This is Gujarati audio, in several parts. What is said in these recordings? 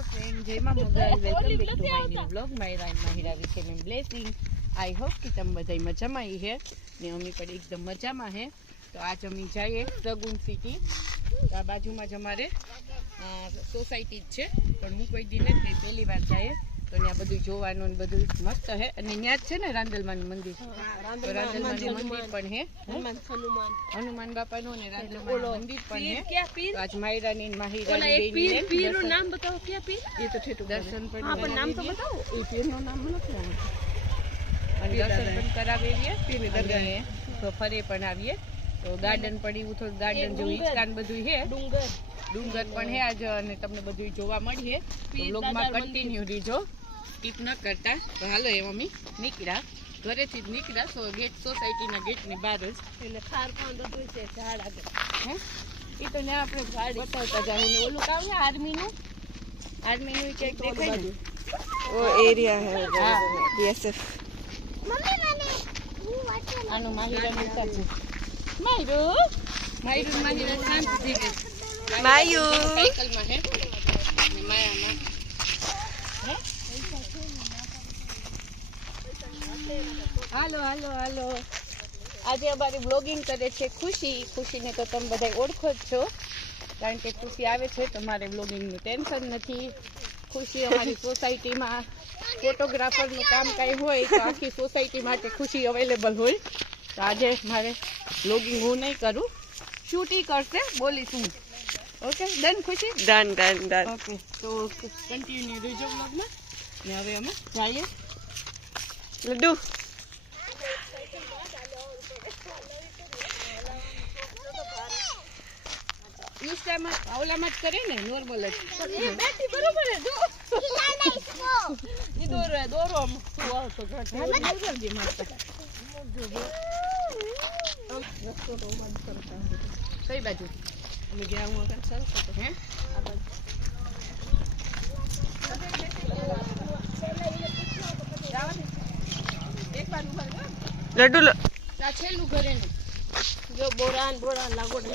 હેલો ફ્રેન્ડ જય બ્લોગ માય રાઈન માહિરા વિશે મેં બ્લેસિંગ આઈ હોપ કે તમે બધા મજામાં આવી હે ને અમે પણ એકદમ મજામાં હે તો આજ અમે જઈએ સગુન સિટી આ બાજુમાં જ અમારે સોસાયટી જ છે પણ હું કોઈ દિને પહેલી વાર જાય તો ત્યાં બધું જોવાનું બધું મસ્ત હે અને ત્યાં જ છે ને રાંદલમાનું મંદિર રાંદલમાનું મંદિર પણ હે હનુમાન બાપા નું મંદિર પણ હે આજ માયરા ની માહિરા તો દર્શન પણ નામ તો બતાવો એ પીર નું નામ નથી દર્શન પણ કરાવી લઈએ પીર દરગાહે તો ફરી પણ આવીએ તો ગાર્ડન પડી એવું થોડું ગાર્ડન જેવું ઈચકાન બધું હે ડુંગર ડુંગર પણ હે આજે અને તમને બધું જોવા મળીએ બ્લોગમાં કન્ટિન્યુ રીજો સ્કીપ ન કરતા હાલો એ મમ્મી નીકળ્યા ઘરેથી જ નીકળ્યા સો ગેટ સોસાયટીના ગેટની બહાર જ એટલે ખાર પણ બધું ઝાડ આગળ હે એ તો ને આપણે ઝાડ બતાવતા જાય ને ઓલું કામ ને આર્મીનું આર્મીનું ક્યાંક દેખાય ને ઓ એરિયા હે બીએસએફ આનું માહિરા મળતા છે માયરું માયરું માહિરા શાંત થઈ ગઈ માયુ સાયકલમાં હે માયામાં હાલો હાલો હાલો આજે અમારી બ્લોગિંગ કરે છે ખુશી ખુશીને તો તમે બધા ઓળખો જ છો કારણ કે ખુશી આવે છે તમારે બ્લોગિંગનું ટેન્શન નથી ખુશી અમારી સોસાયટીમાં ફોટોગ્રાફરનું કામ કાંઈ હોય તો આખી સોસાયટી માટે ખુશી અવેલેબલ હોય તો આજે મારે બ્લોગિંગ હું નહીં કરું શૂટી કરશે બોલીશું ઓકે ડન ખુશી ડન ડન ડન ઓકે તો કન્ટિન્યુ રહેજો બ્લોગમાં ને હવે અમે જઈએ લડ્ડુ ઈસ્ટામાં પાવલામાં જ કરે ને નોર્મલ જ બેટી બરોબર હે જો ઈસ્ટામાં ઈસ્કો ઈ દોર દોરો આમ તું આવ તો ઘટ નોર્મલ જે મારતા રસ્તો તો મન કરતા કઈ બાજુ અમે ગયા હું આગળ સરસ હતો હે આ બાજુ એક વાર ઉભા ગડુલ આ છેલું ઘરે ને જો બોરાન બોરાન લાગો ને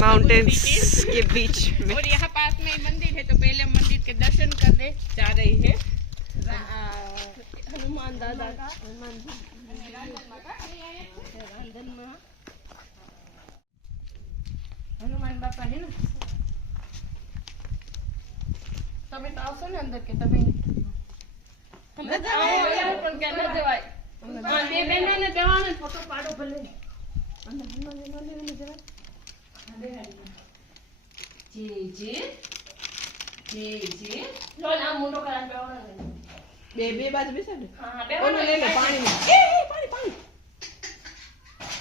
माउंटेन्स के बीच में और यहाँ पास में मंदिर है तो पहले मंदिर के दर्शन करने जा रही है हनुमान दादा का हनुमान बापा है ना તમે तो આવશો ને અંદર કે તમે ન જવાય યાર પણ કે ન જવાય બે બેન ને જવાનું ફોટો પાડો ભલે અંદર હનુમાન મંદિર જવાય જે જે લો ના મોટો કરાન બેવાનો બે બે બાજુ બેસે ને હા બે ઓનો લે પાણી એ પાણી પાણી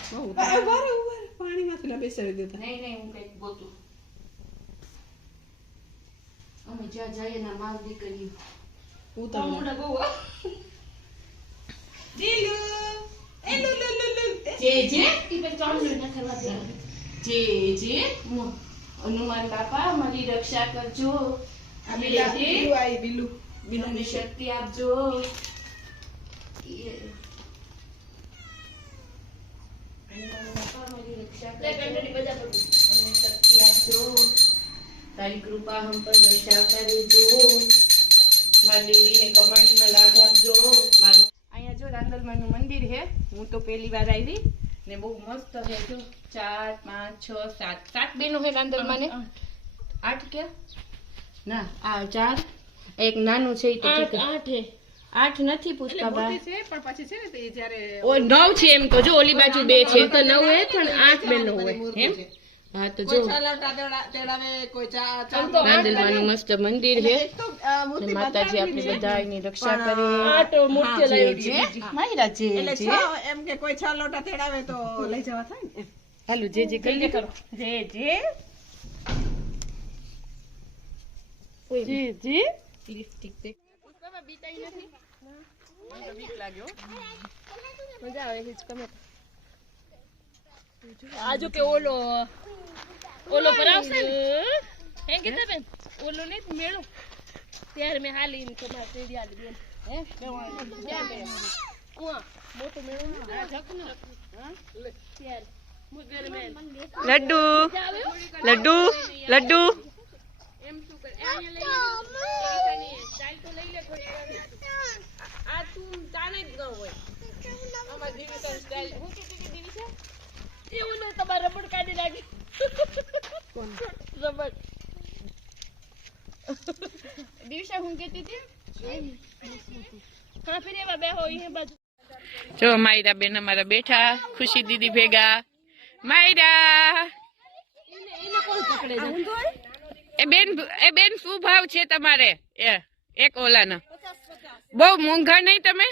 બહુ ઉભા રે ઉભા પાણી માં પેલા બેસાડી દેતા નહીં નહીં હું કઈક ગોતું અમે જ્યાં જઈએ ના માલ દીકરી હું તો મોટા બહુ દીલુ એ લુ લુ લુ જે જે ઈ પર ચાંદુ ન કરવા દે रक्षा करजो लाभ आप मंदिर है हूँ तो पहली बार आई थी ને બહુ મસ્ત છે જો ચાર પાંચ છ સાત સાત બેનો છે અંદર મને આઠ કે ના આ ચાર એક નાનું છે તો આઠ હે આઠ નથી પૂછતા બા છે પણ પછી છે ને તે જ્યારે ઓ નવ છે એમ તો જો ઓલી બાજુ બે છે તો નવ હે પણ આઠ બેનો હોય એમ હા તો જો માંડલવાનું મસ્ત મંદિર છે માતાજી આપણે બધા એની રક્ષા કરે આ તો મૂર્તિ લઈ છે માયરા છે એટલે એમ કે કોઈ છ લોટા તેડાવે તો લઈ જવા થાય ને હાલો જે જે કઈ કરો જે જે જે જે લિપસ્ટિક દે બીતાઈ નથી મને બીક લાગ્યો મજા આવે હિચકો મેં આજો કે ઓલો ઓલો ભરાવશે ને હે કીધા બેન ઓલો નહીં મેળો ત્યારે મેં હાલી ને તમારે તેડી હાલી બેન હે ક્યાં બેન કુવા મોટો મેળો ને આ જકનો હા લે ત્યારે લડ્ડુ લડ્ડુ લડ્ડુ એમ શું કરે અહીંયા લઈ લે ચાલ તો લઈ લે થોડી આ તું તાને જ ન હોય અમાર જીવિતા સ્ટાઈલ હું કે એ ઉનસ બાર રબડ કાડી લાગી કોણ રબડ દીશા ઘુંગેતી થી કાફરેવા બે હોઈ હે બજુ જો માઈડા બેન અમાર બેઠા ખુશી દીદી ભેગા માઈડા એને કોણ પકડે છે એ બેન એ બેન સુભાવ છે તમારે એ એક ઓલાના બહુ મોંગા નઈ તમે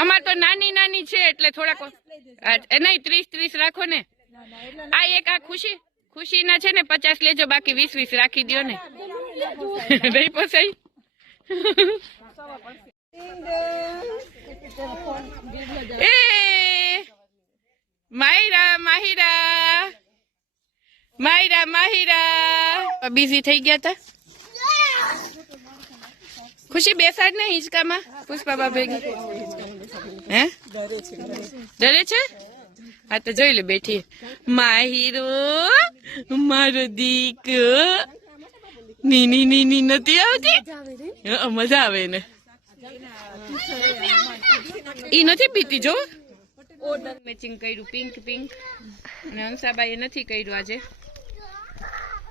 અમાર તો નાની નાની છે એટલે થોડાક નહીં ત્રીસ ત્રીસ રાખો ને આ એક આ ખુશી ખુશી ના છે ને પચાસ લેજો બાકી વીસ વીસ રાખી દો ને નહીં પોસાઈ એ માહિરા માહિરા માહિરા માહિરા બિઝી થઈ ગયા તા ખુશી બેસાડ ને હિંચકામાં પુષ્પાબા ભેગી હે ડરે છે હા તો જોઈ લે બેઠી માહિરો મારો દીક નીની નીની નથી આવતી મજા આવે ને ઈ નથી પીતી જો મેચિંગ કર્યું પિંક પિંક અને હંસાબાઈએ નથી કર્યું આજે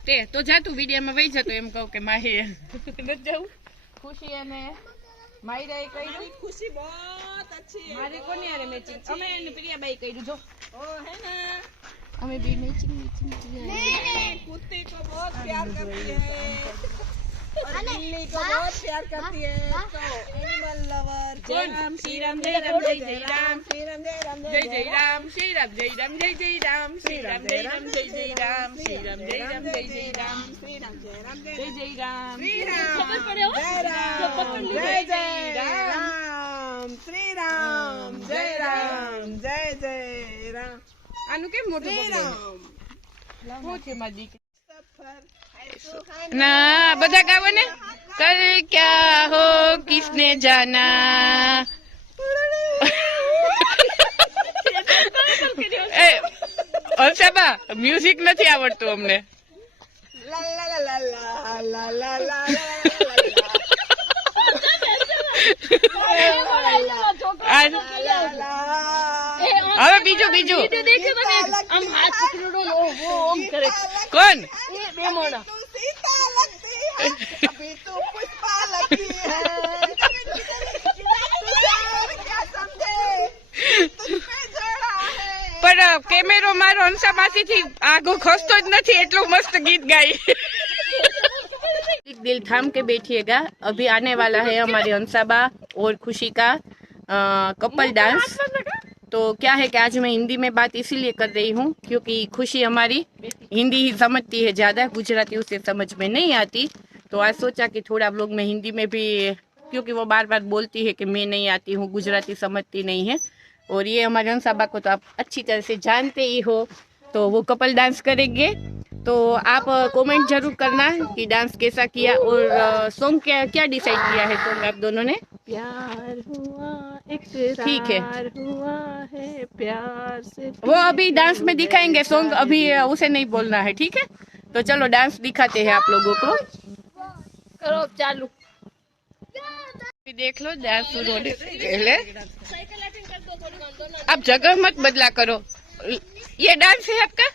તે તો જાતું વિડીયામાં વહી જતો એમ કહું કે માહી નથી જવું खुशी है ने मारी दाई कई मारी खुशी बहुत अच्छी है मारी को नहीं आ रे मैचिंग अबे इन प्रिया भाई कई जो ओ है ना हमें भी मैचिंग मैचिंग नहीं नहीं कुत्ते को बहुत प्यार करती है बिल्ली को बहुत प्यार करती है तो एनिमल लवर जय राम श्री राम जय राम जय जय राम श्री राम जय राम जय जय राम श्री राम जय राम जय जय राम श्री राम जय राम जय जय राम श्री राम जय राम जय जय राम श्री राम जय राम जय जय राम श्री राम जय राम जय जय राम श्री राम जय राम જય જય રામ આનું કેમ મોટું રામ હું છે મારી ना बदा गावे कल क्या हो किसने जाना ए अलसाबा म्यूजिक नहीं आवडतो हमने हम हाथ कौन सीता लगती है तो पुष्पा है दिल थाम के बैठिएगा अभी आने वाला है हमारे अंशाबा और खुशी का आ, कपल डांस तो क्या है कि आज मैं हिंदी में बात इसीलिए कर रही हूँ क्योंकि खुशी हमारी हिंदी ही समझती है ज़्यादा गुजराती उसे समझ में नहीं आती तो आज सोचा कि थोड़ा लोग मैं हिंदी में भी क्योंकि वो बार बार बोलती है कि मैं नहीं आती हूँ गुजराती समझती नहीं है और ये हमारे अनसाबा को तो आप अच्छी तरह से जानते ही हो तो वो कपल डांस करेंगे तो आप कमेंट जरूर करना कि डांस कैसा किया और सॉन्ग क्या क्या डिसाइड किया है सॉन्ग आप दोनों ने प्यार हुआ ठीक है प्यार से वो अभी डांस में दिखाएंगे सॉन्ग अभी उसे नहीं बोलना है ठीक है तो चलो डांस दिखाते हैं आप लोगों को करो चालू देख लो डांस पहले आप जगह मत बदला करो ये डांस है आपका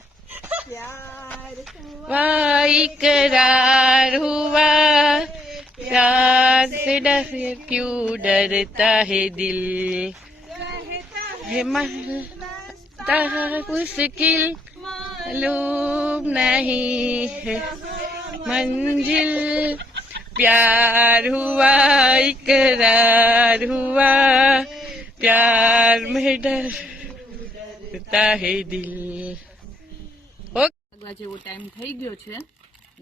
हुआ इकरार हुआ प्यार से डर क्यों डरता है दिल हिमता मुश्किल मालूम नहीं है मंजिल प्यार हुआ इकरार हुआ प्यार में डरता है दिल અગલા જેવો ટાઈમ થઈ ગયો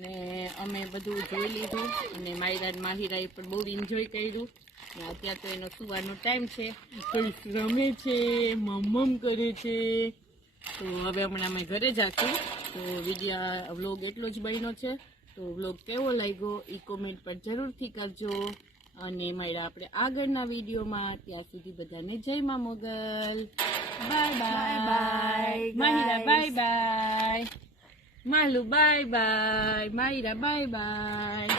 ને અમે બધું જોઈ લીધું અને માયરા માહિરાએ પણ બહુ એન્જોય કર્યું ને અત્યારે તો એનો સુવાનો ટાઈમ છે કોઈ રમે છે મમમ કરે છે તો હવે હમણાં અમે ઘરે જાશું તો વિડીયા વ્લોગ એટલો જ બન્યો છે તો વ્લોગ કેવો લાગ્યો એ કોમેન્ટ પર જરૂરથી કરજો અને મળ્યા આપણે આગળના વિડીયોમાં ત્યાં સુધી બધાને જય મા Mogal bye bye bye bye bye Malu bye bye Myra bye bye